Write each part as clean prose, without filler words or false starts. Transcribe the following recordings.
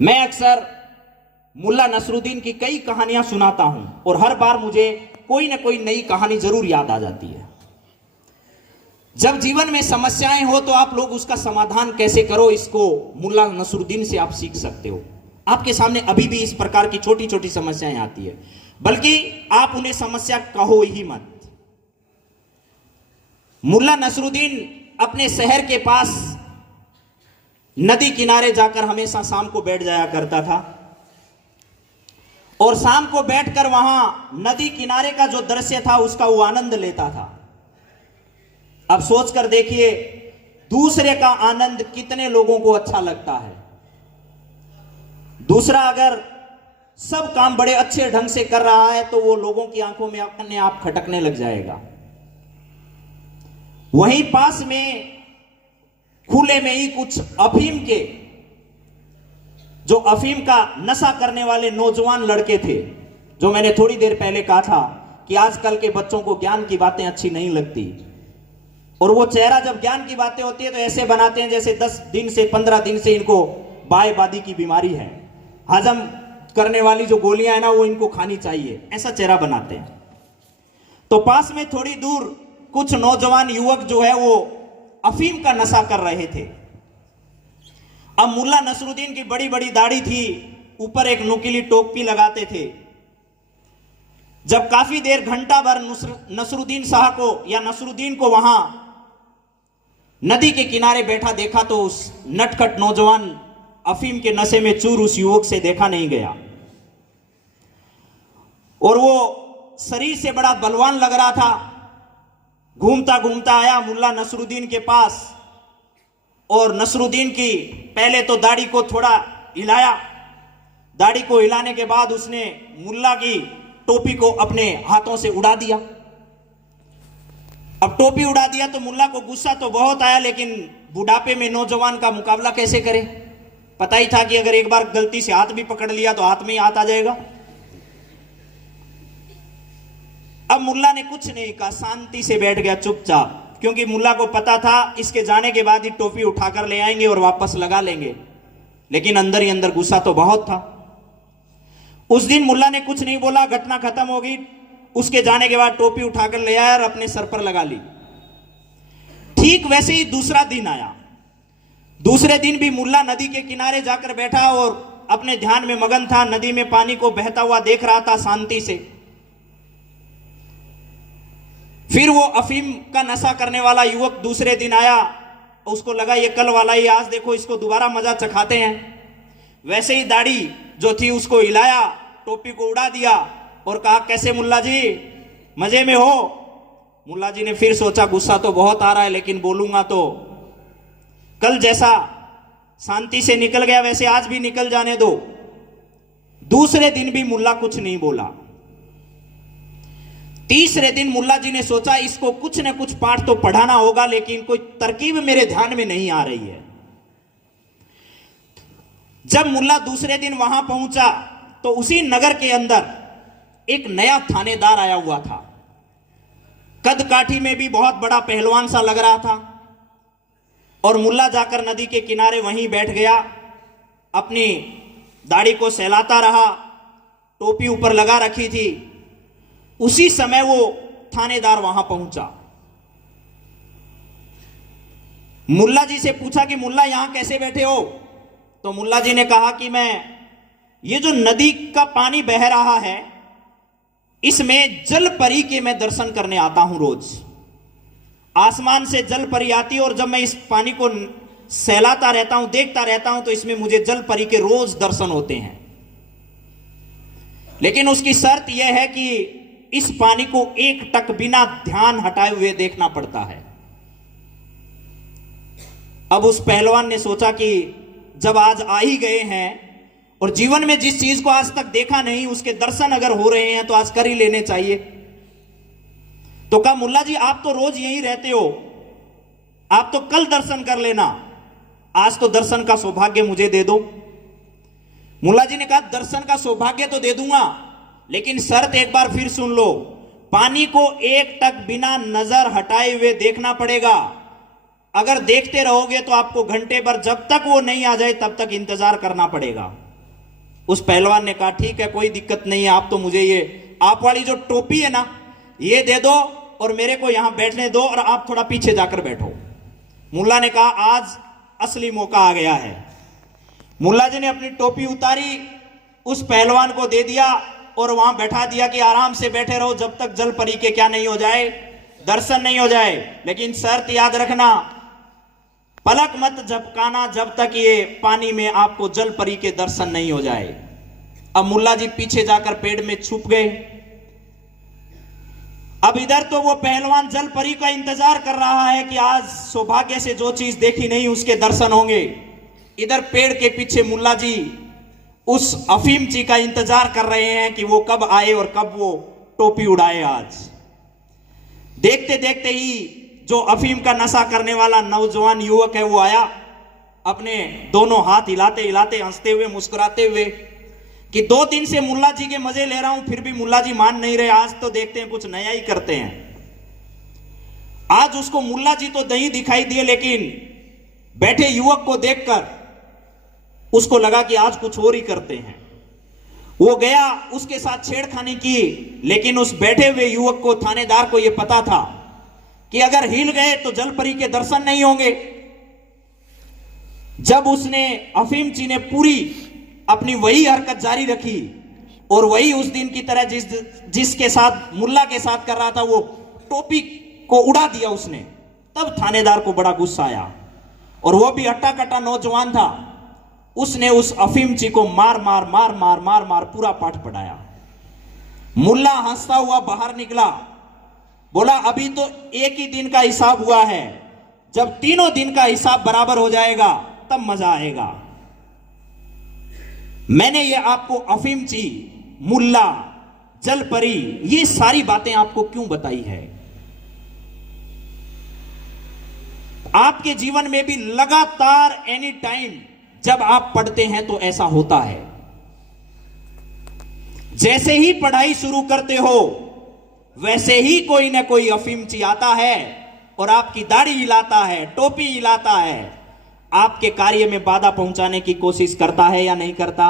मैं अक्सर मुल्ला नसरुद्दीन की कई कहानियां सुनाता हूं और हर बार मुझे कोई ना कोई नई कहानी जरूर याद आ जाती है। जब जीवन में समस्याएं हो तो आप लोग उसका समाधान कैसे करो, इसको मुल्ला नसरुद्दीन से आप सीख सकते हो। आपके सामने अभी भी इस प्रकार की छोटी छोटी समस्याएं आती है, बल्कि आप उन्हें समस्या कहो ही मत। मुल्ला नसरुद्दीन अपने शहर के पास नदी किनारे जाकर हमेशा शाम को बैठ जाया करता था और शाम को बैठकर वहां नदी किनारे का जो दृश्य था उसका वो आनंद लेता था। अब सोचकर देखिए, दूसरे का आनंद कितने लोगों को अच्छा लगता है। दूसरा अगर सब काम बड़े अच्छे ढंग से कर रहा है तो वो लोगों की आंखों में अपने आप खटकने लग जाएगा। वहीं पास में खुले में ही कुछ अफीम के, जो अफीम का नशा करने वाले नौजवान लड़के थे, जो मैंने थोड़ी देर पहले कहा था कि आजकल के बच्चों को ज्ञान की बातें अच्छी नहीं लगती, और वो चेहरा जब ज्ञान की बातें होती है तो ऐसे बनाते हैं जैसे 10 दिन से 15 दिन से इनको बायबादी की बीमारी है, हजम करने वाली जो गोलियां है ना वो इनको खानी चाहिए, ऐसा चेहरा बनाते हैं। तो पास में थोड़ी दूर कुछ नौजवान युवक जो है वो अफीम का नशा कर रहे थे। अब मुल्ला नसरुद्दीन की बड़ी बड़ी दाढ़ी थी, ऊपर एक नुकीली टोपी लगाते थे। जब काफी देर घंटा भर नसरुद्दीन शाह को या नसरुद्दीन को वहां नदी के किनारे बैठा देखा तो उस नटखट नौजवान अफीम के नशे में चूर उस युवक से देखा नहीं गया, और वो शरीर से बड़ा बलवान लग रहा था। घूमता घूमता आया मुल्ला नसरुद्दीन के पास और नसरुद्दीन की पहले तो दाढ़ी को थोड़ा हिलाया। दाढ़ी को हिलाने के बाद उसने मुल्ला की टोपी को अपने हाथों से उड़ा दिया। अब टोपी उड़ा दिया तो मुल्ला को गुस्सा तो बहुत आया, लेकिन बुढ़ापे में नौजवान का मुकाबला कैसे करे। पता ही था कि अगर एक बार गलती से हाथ भी पकड़ लिया तो हाथ में ही हाथ आ जाएगा। अब मुल्ला ने कुछ नहीं कहा, शांति से बैठ गया चुपचाप, क्योंकि मुल्ला को पता था इसके जाने के बाद ही टोपी उठाकर ले आएंगे और वापस लगा लेंगे, लेकिन अंदर ही अंदर गुस्सा तो बहुत था। उस दिन मुल्ला ने कुछ नहीं बोला, घटना खत्म हो गई। उसके जाने के बाद टोपी उठाकर ले आया और अपने सर पर लगा ली। ठीक वैसे ही दूसरा दिन आया। दूसरे दिन भी मुल्ला नदी के किनारे जाकर बैठा और अपने ध्यान में मगन था। नदी में पानी को बहता हुआ देख रहा था शांति से। फिर वो अफीम का नशा करने वाला युवक दूसरे दिन आया, उसको लगा ये कल वाला ही, आज देखो इसको दोबारा मजा चखाते हैं। वैसे ही दाढ़ी जो थी उसको हिलाया, टोपी को उड़ा दिया और कहा, कैसे मुल्ला जी, मजे में हो? मुल्ला जी ने फिर सोचा गुस्सा तो बहुत आ रहा है, लेकिन बोलूंगा तो कल जैसा शांति से निकल गया वैसे आज भी निकल जाने दो। दूसरे दिन भी मुल्ला कुछ नहीं बोला। तीसरे दिन मुल्ला जी ने सोचा इसको कुछ न कुछ पाठ तो पढ़ाना होगा, लेकिन कोई तरकीब मेरे ध्यान में नहीं आ रही है। जब मुल्ला दूसरे दिन वहां पहुंचा तो उसी नगर के अंदर एक नया थानेदार आया हुआ था। कद काठी में भी बहुत बड़ा पहलवान सा लग रहा था, और मुल्ला जाकर नदी के किनारे वहीं बैठ गया, अपनी दाढ़ी को सहलाता रहा, टोपी ऊपर लगा रखी थी। उसी समय वो थानेदार वहां पहुंचा। मुल्ला जी से पूछा कि मुल्ला यहां कैसे बैठे हो? तो मुल्ला जी ने कहा कि मैं ये जो नदी का पानी बह रहा है इसमें जल परी के मैं दर्शन करने आता हूं। रोज आसमान से जल परी आती है और जब मैं इस पानी को सहलाता रहता हूं, देखता रहता हूं, तो इसमें मुझे जल परी के रोज दर्शन होते हैं। लेकिन उसकी शर्त यह है कि इस पानी को एक टक बिना ध्यान हटाए हुए देखना पड़ता है। अब उस पहलवान ने सोचा कि जब आज आ ही गए हैं और जीवन में जिस चीज को आज तक देखा नहीं उसके दर्शन अगर हो रहे हैं तो आज कर ही लेने चाहिए। तो कहा, मुल्ला जी आप तो रोज यहीं रहते हो, आप तो कल दर्शन कर लेना, आज तो दर्शन का सौभाग्य मुझे दे दो। मुल्ला जी ने कहा, दर्शन का सौभाग्य तो दे दूंगा, लेकिन शर्त एक बार फिर सुन लो, पानी को एक टक बिना नजर हटाए हुए देखना पड़ेगा। अगर देखते रहोगे तो आपको घंटे भर, जब तक वो नहीं आ जाए तब तक इंतजार करना पड़ेगा। उस पहलवान ने कहा ठीक है कोई दिक्कत नहीं है, आप तो मुझे ये आप वाली जो टोपी है ना ये दे दो और मेरे को यहां बैठने दो और आप थोड़ा पीछे जाकर बैठो। मुल्ला ने कहा आज असली मौका आ गया है। मुल्ला जी ने अपनी टोपी उतारी, उस पहलवान को दे दिया और वहां बैठा दिया कि आराम से बैठे रहो जब तक जल परी के क्या नहीं हो जाए, दर्शन नहीं हो जाए। लेकिन शर्त याद रखना, पलक मत झपकाना जब तक ये पानी में आपको जल परी के दर्शन नहीं हो जाए। अब मुल्ला जी पीछे जाकर पेड़ में छुप गए। अब इधर तो वो पहलवान जल परी का इंतजार कर रहा है कि आज सौभाग्य से जो चीज देखी नहीं उसके दर्शन होंगे। इधर पेड़ के पीछे मुल्ला जी उस अफीम जी का इंतजार कर रहे हैं कि वो कब आए और कब वो टोपी उड़ाए। आज देखते देखते ही जो अफीम का नशा करने वाला नौजवान युवक है वो आया, अपने दोनों हाथ हिलाते हिलाते हंसते हुए मुस्कुराते हुए कि 2 दिन से मुल्ला जी के मजे ले रहा हूं फिर भी मुल्ला जी मान नहीं रहे, आज तो देखते हैं कुछ नया ही करते हैं। आज उसको मुल्ला जी तो नहीं दिखाई दिए, लेकिन बैठे युवक को देखकर उसको लगा कि आज कुछ और ही करते हैं। वो गया, उसके साथ छेड़खानी की, लेकिन उस बैठे हुए युवक को, थानेदार को यह पता था कि अगर हिल गए तो जलपरी के दर्शन नहीं होंगे। जब उसने अफीम जी ने पूरी अपनी वही हरकत जारी रखी और वही उस दिन की तरह जिसके साथ मुल्ला के साथ कर रहा था वो टोपी को उड़ा दिया उसने, तब थानेदार को बड़ा गुस्सा आया और वो भी हट्टा कट्टा नौजवान था। उसने उस अफीम जी को मार मार मार मार मार मार पूरा पाठ पढ़ाया। मुल्ला हंसता हुआ बाहर निकला, बोला अभी तो एक ही दिन का हिसाब हुआ है, जब तीनों दिन का हिसाब बराबर हो जाएगा तब मजा आएगा। मैंने ये आपको अफीम जी, मुल्ला, जलपरी, ये सारी बातें आपको क्यों बताई है? आपके जीवन में भी लगातार एनी टाइम जब आप पढ़ते हैं तो ऐसा होता है। जैसे ही पढ़ाई शुरू करते हो वैसे ही कोई ना कोई अफीम ची आता है और आपकी दाढ़ी हिलाता है, टोपी हिलाता है, आपके कार्य में बाधा पहुंचाने की कोशिश करता है या नहीं करता?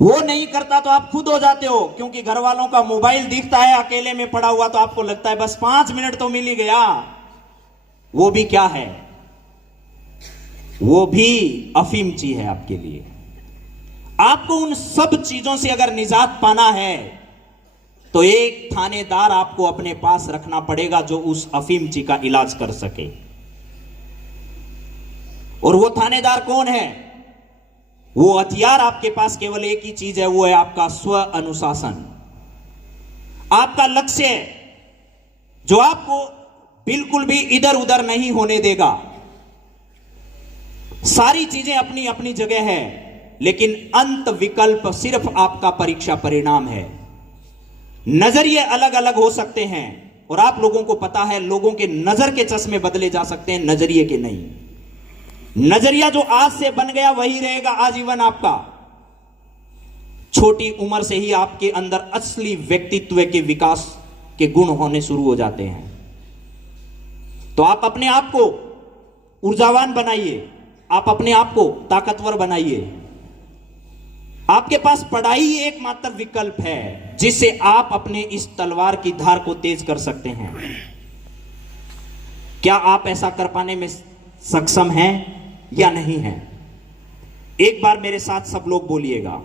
वो नहीं करता तो आप खुद हो जाते हो, क्योंकि घर वालों का मोबाइल दिखता है अकेले में पड़ा हुआ तो आपको लगता है बस 5 मिनट तो मिल ही गया। वो भी क्या है? वो भी अफीम ची है आपके लिए। आपको उन सब चीजों से अगर निजात पाना है तो एक थानेदार आपको अपने पास रखना पड़ेगा जो उस अफीम ची का इलाज कर सके। और वो थानेदार कौन है? वो हथियार आपके पास केवल एक ही चीज है, वो है आपका स्व अनुशासन, आपका लक्ष्य जो आपको बिल्कुल भी इधर उधर नहीं होने देगा। सारी चीजें अपनी अपनी जगह है, लेकिन अंत विकल्प सिर्फ आपका परीक्षा परिणाम है। नजरिए अलग अलग हो सकते हैं और आप लोगों को पता है लोगों के नजर के चश्मे बदले जा सकते हैं, नजरिए के नहीं। नजरिया जो आज से बन गया वही रहेगा आजीवन आपका। छोटी उम्र से ही आपके अंदर असली व्यक्तित्व के विकास के गुण होने शुरू हो जाते हैं। तो आप अपने आप को ऊर्जावान बनाइए, आप अपने आप को ताकतवर बनाइए। आपके पास पढ़ाई ही एकमात्र विकल्प है जिससे आप अपने इस तलवार की धार को तेज कर सकते हैं। क्या आप ऐसा कर पाने में सक्षम हैं या नहीं हैं? एक बार मेरे साथ सब लोग बोलिएगा।